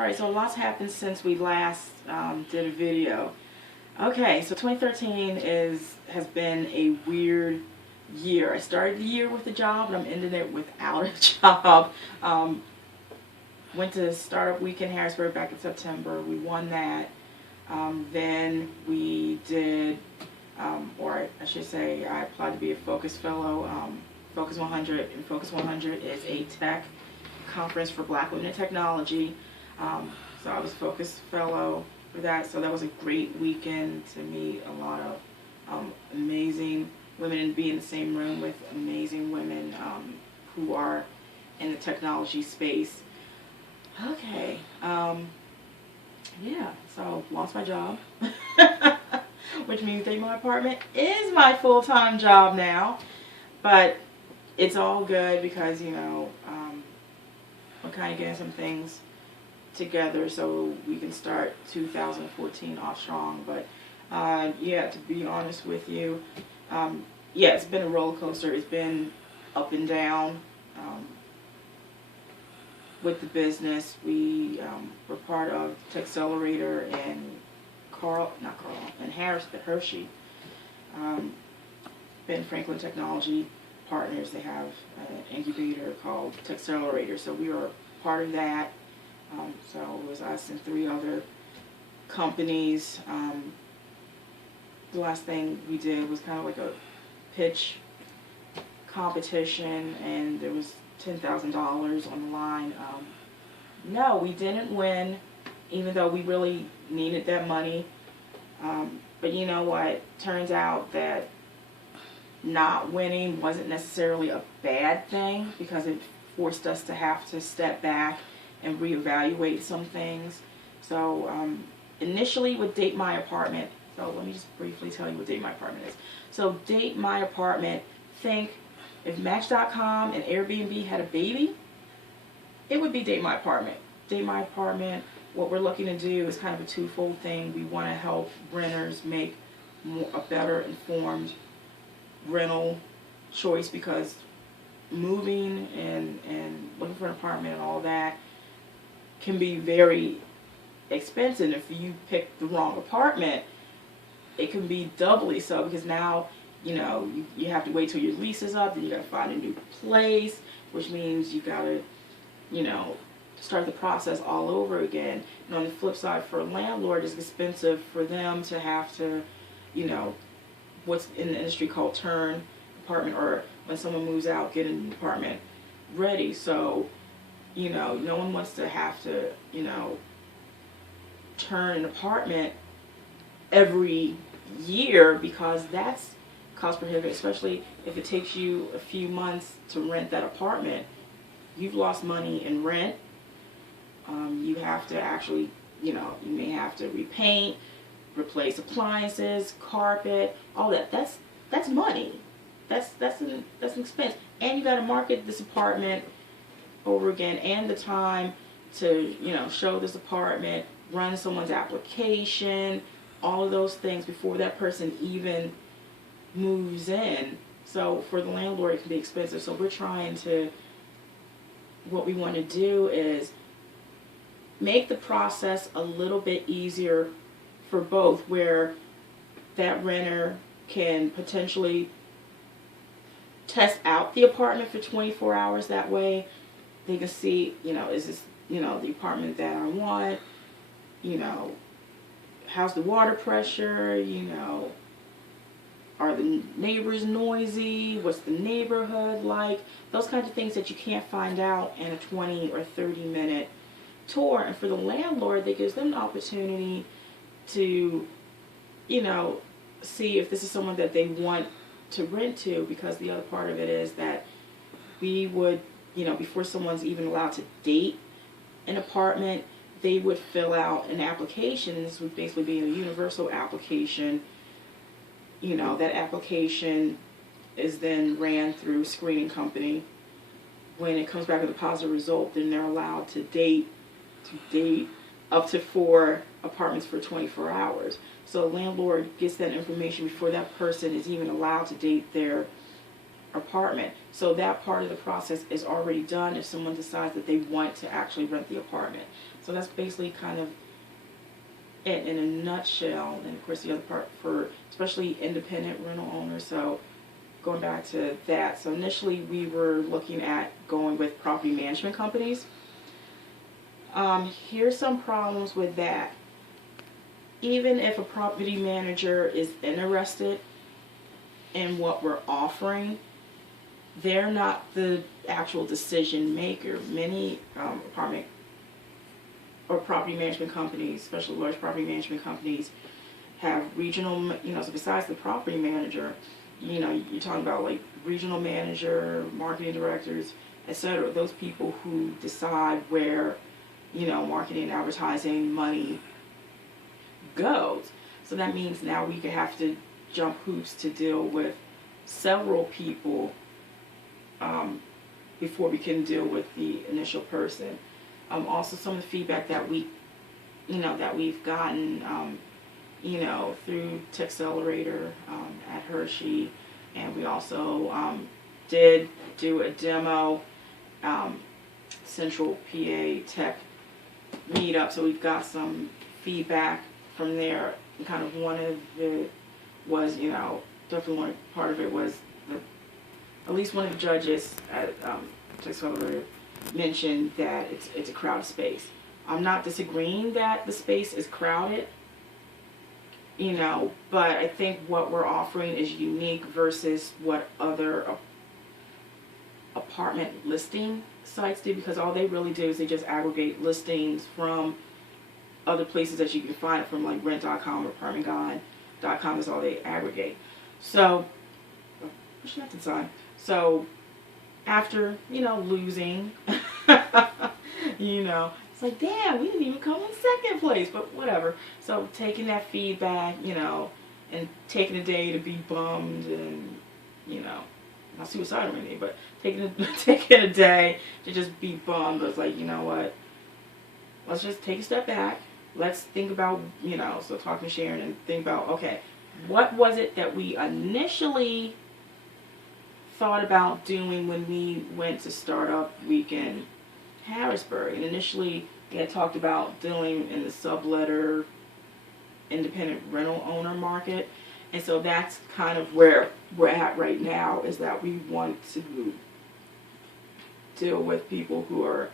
Alright, so lots happened since we last did a video. Okay, so 2013 has been a weird year. I started the year with a job, and I'm ending it without a job. Went to Startup Week in Harrisburg back in September. We won that. Then we did, or I should say, I applied to be a Focus Fellow. Focus 100, and Focus 100 is a tech conference for Black women in technology. So I was Focus Fellow for that. So that was a great weekend to meet a lot of amazing women and be in the same room with amazing women who are in the technology space. Okay, yeah, so lost my job, which means that my apartment is my full-time job now, but it's all good because, you know, we're kind of getting some things together so we can start 2014 off strong. But yeah, to be honest with you, yeah, it's been a roller coaster. It's been up and down. With the business, we were part of Accelerator and Hershey. Ben Franklin Technology Partners, they have an incubator called Accelerator, so we were part of that. So it was us and 3 other companies. The last thing we did was kind of like a pitch competition, and there was $10,000 on the line. No, we didn't win, even though we really needed that money. But you know what? Turns out that not winning wasn't necessarily a bad thing, because it forced us to have to step back and reevaluate some things. So initially with Date My Apartment, so let me just briefly tell you what Date My Apartment is. So Date My Apartment, think if Match.com and Airbnb had a baby, it would be Date My Apartment. Date My Apartment, what we're looking to do is kind of a twofold thing. We want to help renters make a better informed rental choice, because moving and looking for an apartment and all that can be very expensive. If you pick the wrong apartment, it can be doubly so, because now, you know, you have to wait till your lease is up, then you got to find a new place, which means you got to, you know, start the process all over again. And on the flip side, for a landlord, it's expensive for them to have to, you know, what's in the industry called turn apartment, or when someone moves out, get an apartment ready. So, you know, no one wants to have to, you know, turn an apartment every year, because that's cost prohibitive, especially if it takes you a few months to rent that apartment. You've lost money in rent. You have to actually, you know, you may have to repaint, replace appliances, carpet, all that. That's money. That's an expense. And you got to market this apartment over again, and the time to, you know, show this apartment, run someone's application, all of those things before that person even moves in. So for the landlord, it can be expensive. So we're trying to, what we want to do is make the process a little bit easier for both, where that renter can potentially test out the apartment for 24 hours. That way they can see, you know, is this, you know, the apartment that I want, you know, how's the water pressure, you know, are the neighbors noisy, what's the neighborhood like, those kinds of things that you can't find out in a 20 or 30 minute tour. And for the landlord, that gives them an opportunity to, you know, see if this is someone that they want to rent to, because the other part of it is that we would, you know, before someone's even allowed to date an apartment, they would fill out an application. This would basically be a universal application. You know, that application is then ran through a screening company. When it comes back with a positive result, then they're allowed to date up to 4 apartments for 24 hours. So a landlord gets that information before that person is even allowed to date their apartment. So that part of the process is already done if someone decides that they want to actually rent the apartment. So that's basically kind of it in a nutshell. And of course the other part for especially independent rental owners. So going back to that, so initially we were looking at going with property management companies. Here's some problems with that. Even if a property manager is interested in what we're offering, they're not the actual decision maker. Many apartment or property management companies, especially large property management companies, have regional, so besides the property manager, you're talking about like regional manager, marketing directors, etc. Those people who decide where, marketing and advertising money goes. So that means now we could have to jump hoops to deal with several people before we can deal with the initial person. Also, some of the feedback that that we've gotten, through Texcelerator at Hershey, and we also did do a demo, Central PA Tech meetup. So we've got some feedback from there. And kind of one of it was, definitely one part of it was at least one of the judges at Texcelerator mentioned that it's a crowded space. I'm not disagreeing that the space is crowded, but I think what we're offering is unique versus what other apartment listing sites do, because all they really do is they just aggregate listings from other places that you can find it from, like rent.com or apartmentguide.com is all they aggregate. So, push that to the side. So, after, losing, it's like, damn, we didn't even come in second place, but whatever. So, taking that feedback, and taking a day to be bummed and, not suicidal or anything, but taking a day to just be bummed. But it's like, you know what? Let's just take a step back. Let's think about, so talking to Sharon and think about, okay, what was it that we initially thought about doing when we went to Startup Week in Harrisburg? And initially, we had talked about dealing in the subletter independent rental owner market. And so that's kind of where we're at right now, is that we want to deal with people who are,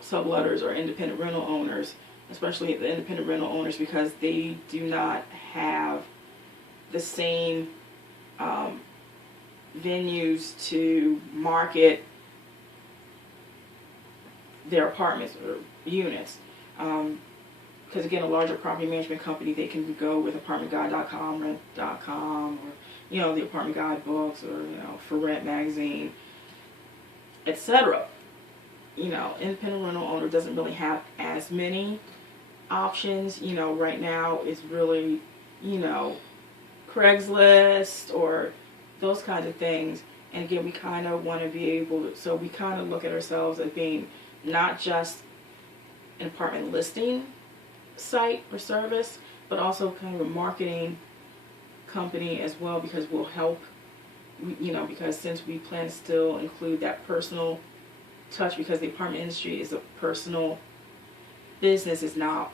subletters or independent rental owners, especially the independent rental owners, because they do not have the same venues to market their apartments or units. Because again, a larger property management company, they can go with apartmentguide.com, rent.com, or the Apartment Guide books, or For Rent magazine, etc. Independent rental owner doesn't really have as many options. Right now it's really, Craigslist or those kinds of things. And again, we kind of want to be able to, so we kind of look at ourselves as being not just an apartment listing site or service, but also kind of a marketing company as well, because we'll help, because since we plan to still include that personal touch, because the apartment industry is a personal business. Is not,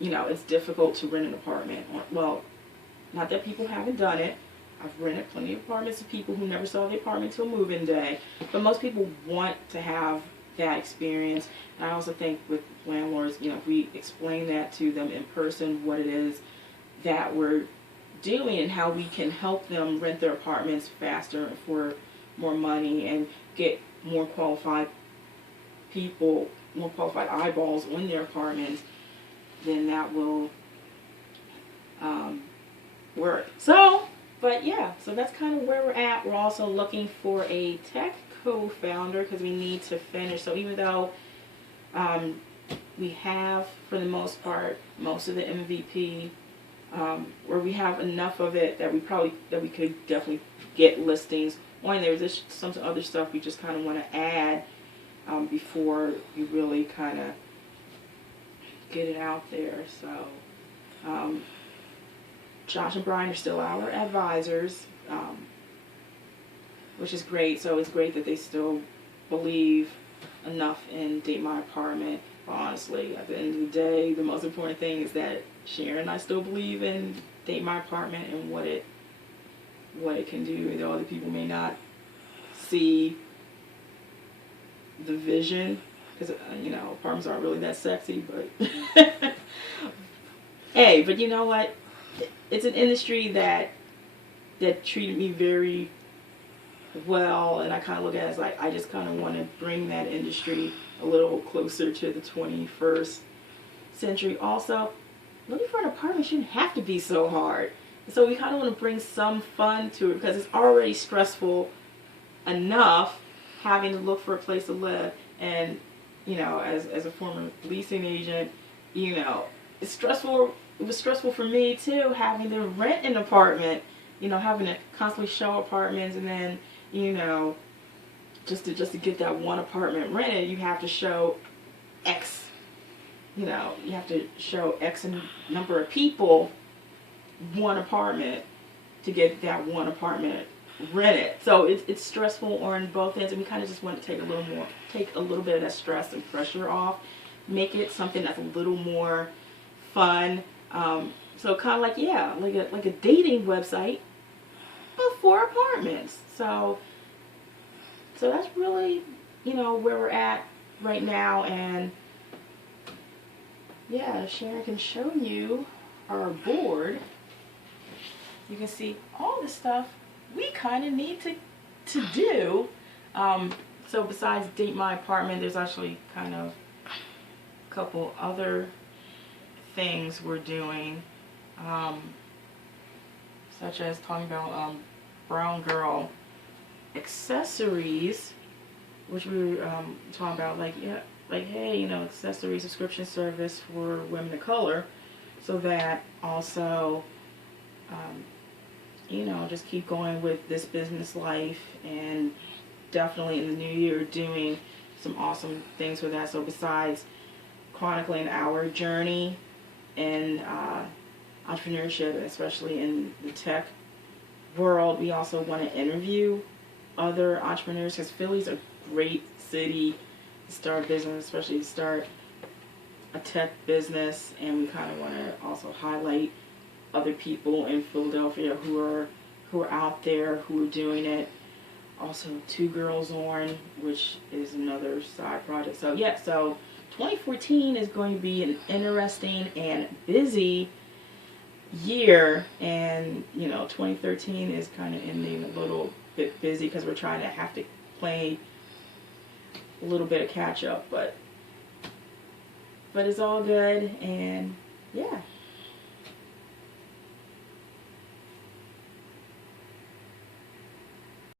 it's difficult to rent an apartment. Well, not that people haven't done it. I've rented plenty of apartments to people who never saw the apartment till move-in day, but most people want to have that experience. And I also think with landlords, if we explain that to them in person, what it is that we're doing and how we can help them rent their apartments faster and for more money and get more qualified people, more qualified eyeballs on their apartments, then that will work. So, but yeah, so that's kind of where we're at. We're also looking for a tech co-founder because we need to finish. So even though we have, for the most part, most of the MVP, or we have enough of it that we could definitely get listings on there. There's some other stuff we just kind of want to add before you really kind of get it out there. So Josh and Brian are still our advisors. which is great. So it's great that they still believe enough in Date My Apartment. But honestly, at the end of the day, the most important thing is that Sharon and I still believe in Date My Apartment and what it can do. Though other people may not see the vision, because you know, apartments aren't really that sexy, but hey, but you know what? It's an industry that treated me very well, and I kind of look at it as like, I just kind of want to bring that industry a little closer to the 21st century. Also, looking for an apartment shouldn't have to be so hard. So we kind of want to bring some fun to it, because it's already stressful enough having to look for a place to live. And you know, as a former leasing agent, you know, it's stressful. It was stressful for me too, having to rent an apartment. You know, having to constantly show apartments, and then, you know, just to get that one apartment rented, you have to show X. You know, you have to show X number of people one apartment to get that one apartment rented. So it's stressful on both ends, and we kind of just want to take a little bit of that stress and pressure off, make it something that's a little more fun. So kind of like, yeah, like a dating website, but for apartments. So that's really, you know, where we're at right now. And yeah, Sharon can show you our board. You can see all the stuff we kind of need to do. So besides Date My Apartment, there's actually kind of a couple other things we're doing, such as talking about brown girl accessories, which we were talking about, like, yeah, like, hey, you know, accessory subscription service for women of color, so that also you know, just keep going with this business life, and definitely in the new year doing some awesome things with that. So besides chronicling our journey in entrepreneurship, especially in the tech world, we also want to interview other entrepreneurs, because Philly's a great city to start a business, especially to start a tech business. And we kind of want to also highlight other people in Philadelphia who are out there, who are doing it. Also, Two Girls On, which is another side project. So yeah, so 2014 is going to be an interesting and busy year, and you know, 2013 is kind of ending a little bit busy, because we're trying to have to play a little bit of catch up, but it's all good. And yeah.